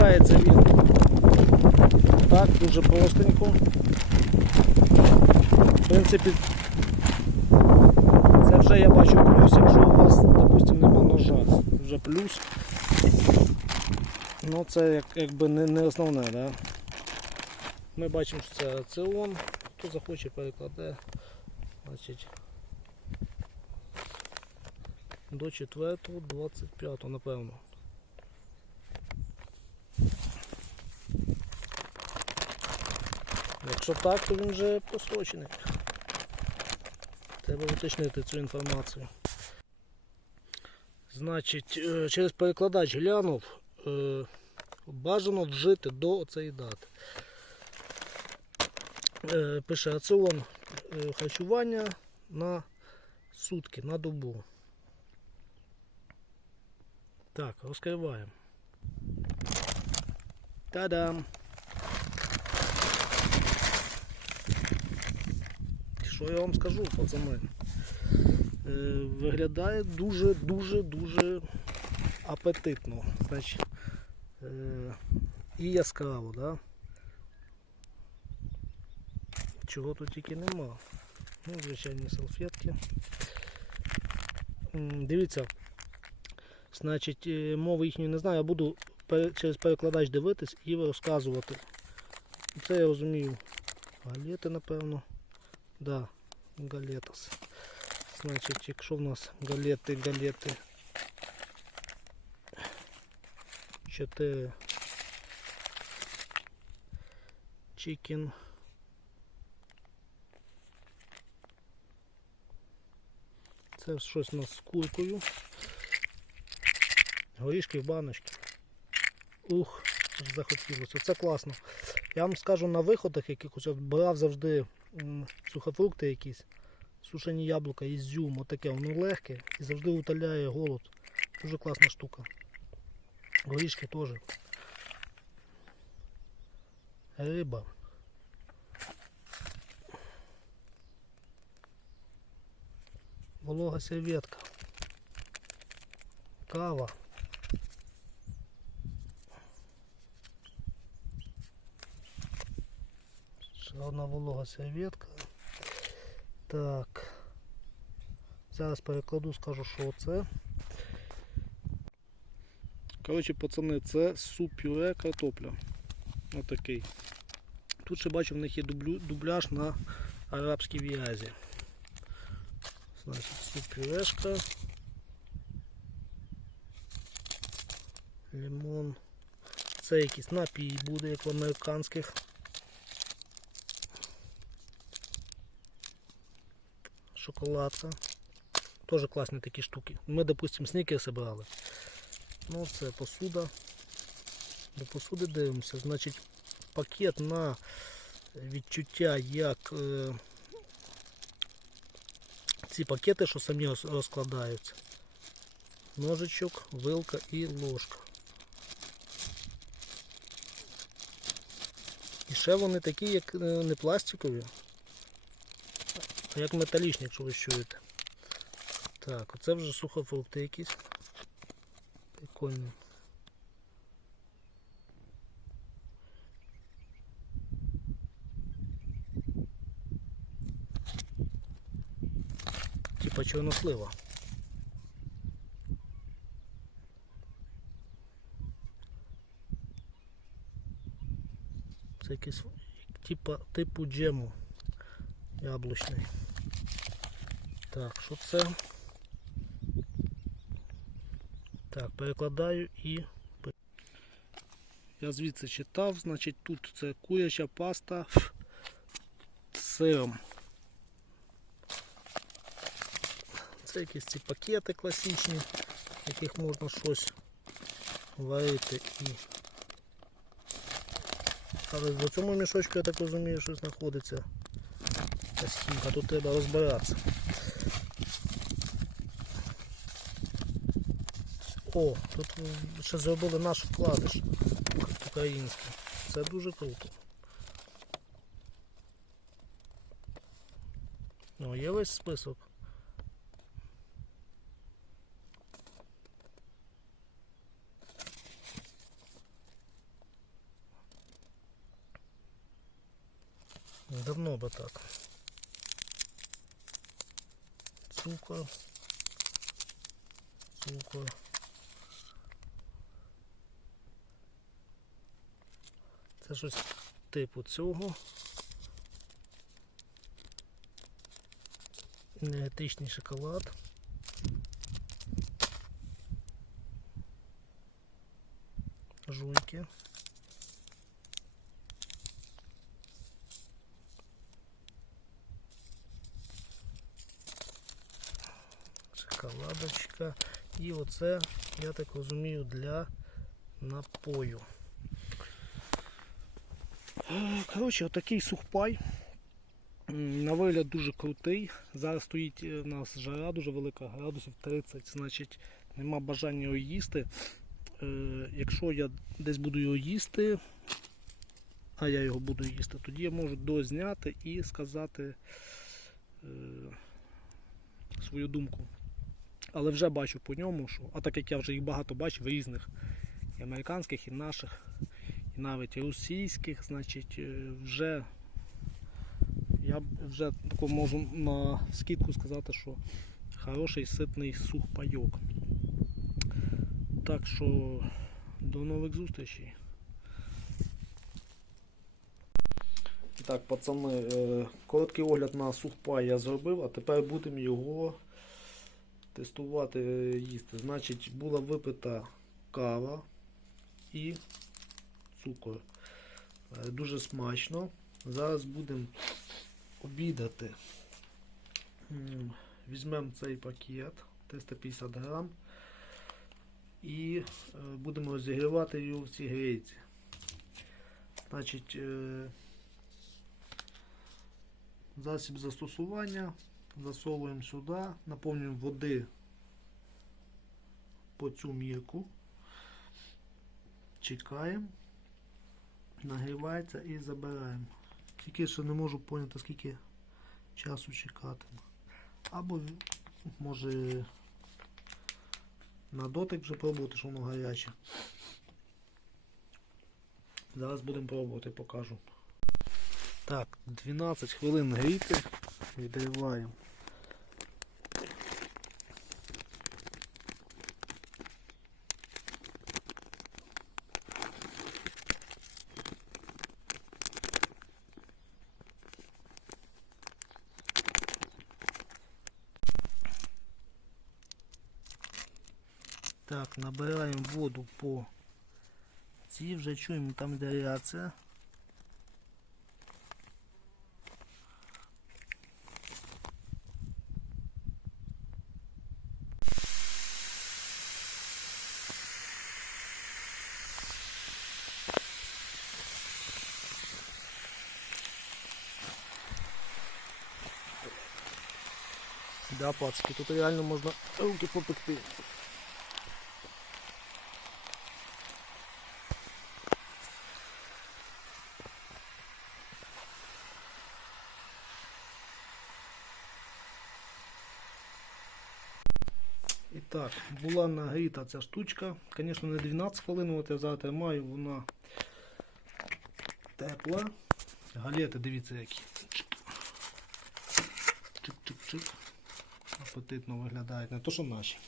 Розкривається він так, дуже простенько. В принципі, це вже я бачу плюс, якщо у вас, допустимо, нема ножа, вже плюс. Ну це як, якби не, не основне, да? Ми бачимо, що це раціон. Хто захоче перекладе. Значить, до 4 25 напевно. Якщо так, то він вже просрочений. Треба уточнити цю інформацію. Значить, е, через перекладач глянув, е, бажано вжити до цієї дати. Е, Пише раціон харчування на сутки, на добу. Так, розкриваємо. Та-дам! Що я вам скажу, пацани? Е, виглядає дуже-дуже-дуже апетитно. Значить, е, і яскраво, да? Чого тут тільки нема. Ну, звичайні салфетки. Дивіться, значить, е, мови їхньої не знаю, я буду через перекладач дивитись і розказувати. Це я розумію. Галети, напевно. Да, галетас. Значить, якщо в нас галети, галети 4 чикен. Це щось у нас з куркою. Горішки в баночки. Ух, захотілося. Це класно. Я вам скажу на виходах якихось от брав завжди сухофрукти якісь, сушені яблука, ізюм, отаке, воно легке і завжди утоляє голод. Дуже класна штука. Горішки теж. Риба. Волога серветка. Кава. Ще одна волога серветка. Так. Зараз перекладу, скажу, що це. Коротше, пацани, це суп пюре картопля. Отакий. Тут ще бачу, в них є дубляж на арабській в'язі. Значить, суп пюрешка. Лимон. Це якийсь напій буде, як в американських. Шоколадка. Тоже класні такі штуки. Ми, допустим, снікерси брали. Ну, це посуда. До посуди дивимося. Значить, пакет на відчуття, як е, ці пакети, що самі розкладаються. Ножичок, вилка і ложка. І ще вони такі, як е, не пластикові, як металічні, якщо ви чуєте. Так, оце вже сухофрукти якісь. Прикольні. Типа чорнослива. Це якийсь типа типу джему яблучний. Так, що це? Так, перекладаю і. Я звідси читав, значить тут це куряча паста з сиром. Це якісь ці пакети класичні, в яких можна щось варити і. Але в цьому мішочку, я так розумію, щось знаходиться та схімка, тут треба розбиратися. О, тут ще зробили наш вкладиш український. Це дуже круто. Ну, є весь список. Давно би так. Цукор. Цукор. Це щось типу цього. Енергетичний шоколад. Жуйки. Шоколадочка. І оце, я так розумію, для напою. Е, Коротше, отакий сухпай. На вигляд дуже крутий. Зараз стоїть е, у нас жара дуже велика, градусів 30, значить нема бажання його їсти. Е, якщо я десь буду його їсти, а я його буду їсти, тоді я можу дозняти і сказати е, свою думку. Але вже бачу по ньому, що, а так як я вже їх багато бачив різних, і американських, і наших, і навіть російських, значить, е, вже я вже тако можу на скидку сказати, що хороший ситний сухпайок. Так що до нових зустрічей. Так, пацани, е, короткий огляд на сухпай я зробив, а тепер будемо його тестувати, е, їсти. Значить, була випита кава і цукор. Е, Дуже смачно. Зараз будемо обідати. Візьмемо цей пакет 350 грам і е, будемо розігрівати його в цій грейці. Значить, засіб застосування засовуємо сюди, наповнюємо води по цю мірку, чекаємо, нагрівається і забираємо. Тільки ще не можу поняти, скільки часу чекати. Або може на дотик вже пробувати, що воно гаряче. Зараз будемо пробувати, покажу. Так, 12 хвилин гріти. Відриваємо. Так, набираємо воду по цій, вже чуємо, там йде реакція. Да, пацки, тут реально можна руки попекти. І так, була нагріта ця штучка. Звісно, не 12 хвилин, от я зараз тримаю, вона тепла. Галети, дивіться які. Чик-чик-чик. Апетитно виглядають, не то що наші.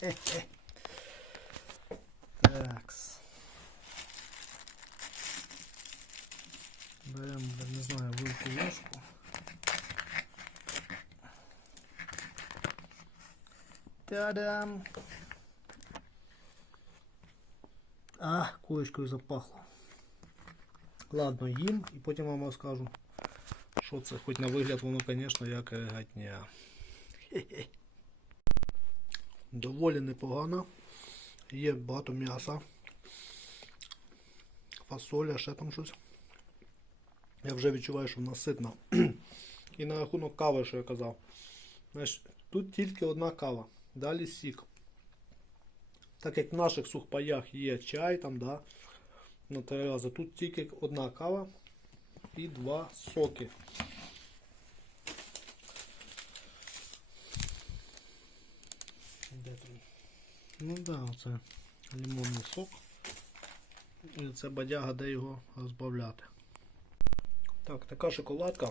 Хе-хе. Такс. Беремо, не знаю, вилку ложку. Та-дам! А, курочкою запахло. Ладно, їм і потім вам розкажу, що це, хоч на вигляд воно, звісно, як регатня. Доволі непогано. Є багато м'яса. Фасоля, ще там щось. Я вже відчуваю, що вона ситна. І на рахунок кави, що я казав. Знаєш, тут тільки одна кава. Далі сік. Так як в наших сухпаях є чай, там, да, на три рази. Тут тільки одна кава і два соки. Де там? Ну да, оце лимонний сок. І це бадяга, де його розбавляти. Так, така шоколадка.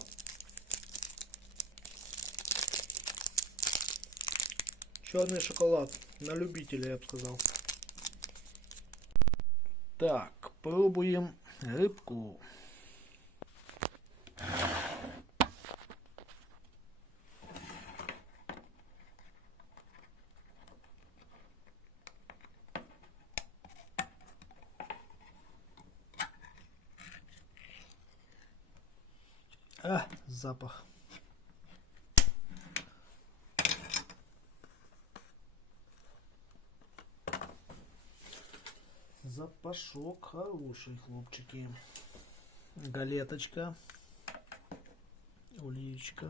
Чорний шоколад. На любителя, я б сказав. Так, пробуємо рибку. Запах. Запашок хороший, хлопчики. Галеточка. Олеечка.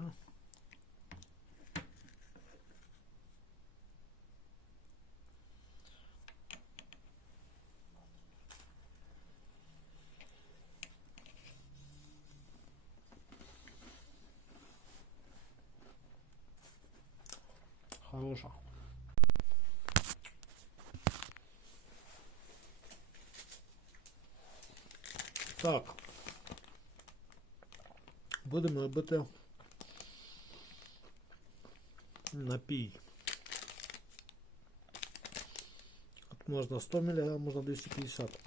Так. Будемо робити напій. От можна 100 мг, можна 250.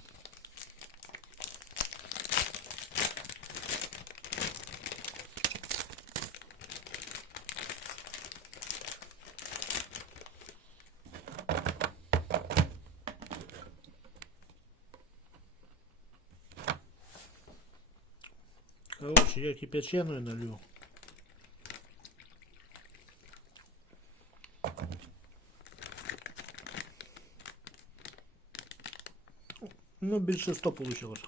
Короче, я кипяченую налью. Ну, більше 100 получилось.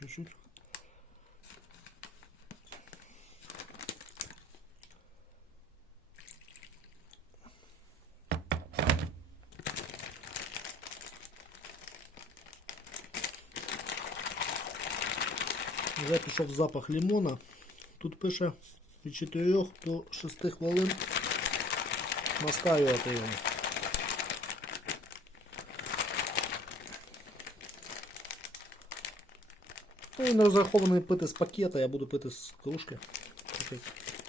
Чуть-чуть. Вже пішов запах лимона. Тут пише від 4 до 6 хвилин наскаювати його. Ну, Він розрахований пити з пакета, я буду пити з кружки,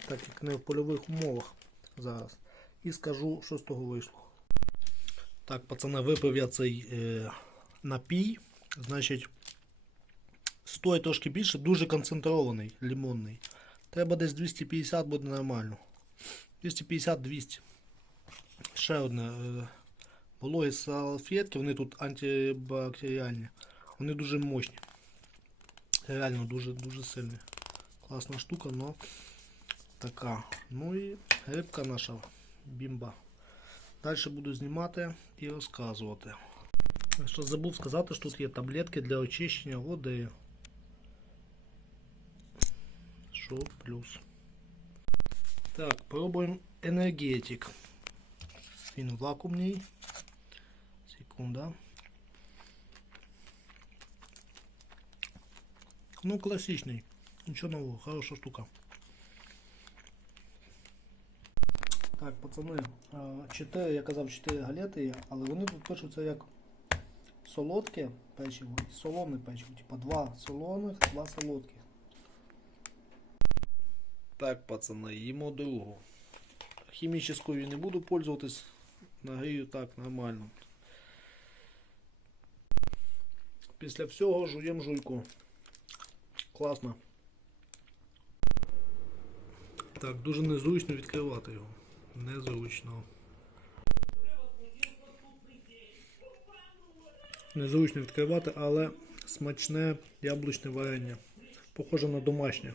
так як не в польових умовах зараз. І скажу, що з того вийшло. Так, пацани, випив я цей е, напій. Значить, стоїть трошки більше, дуже концентрований, лимонний. Треба десь 250 буде нормально. 250-200. Ще одне. Е, вологі салфетки, вони тут антибактеріальні. Вони дуже мощні. Реально дуже дуже сильний. Класна штука, но така. Ну і рибка наша бімба. Далі буду знімати і розказувати. Що забув сказати, що тут є таблетки для очищення води. Що плюс. Так, пробуємо енергетик. Він вакуумний. Секунда. Ну, классичный. Ничего нового, хорошая штука. Так, пацани, 4, я казав 4 галети але вони тут пишуться як солодке печиво і солоне печиво. Типа два солоних, два солодких. Так, пацани, їмо другу. Хімічною не буду пользуватись. Нагрію так нормально. Після всього жуємо жуйку. Класно. Так, дуже незручно відкривати його. Незручно. Незручно відкривати, але смачне яблучне варення. Похоже на домашнє.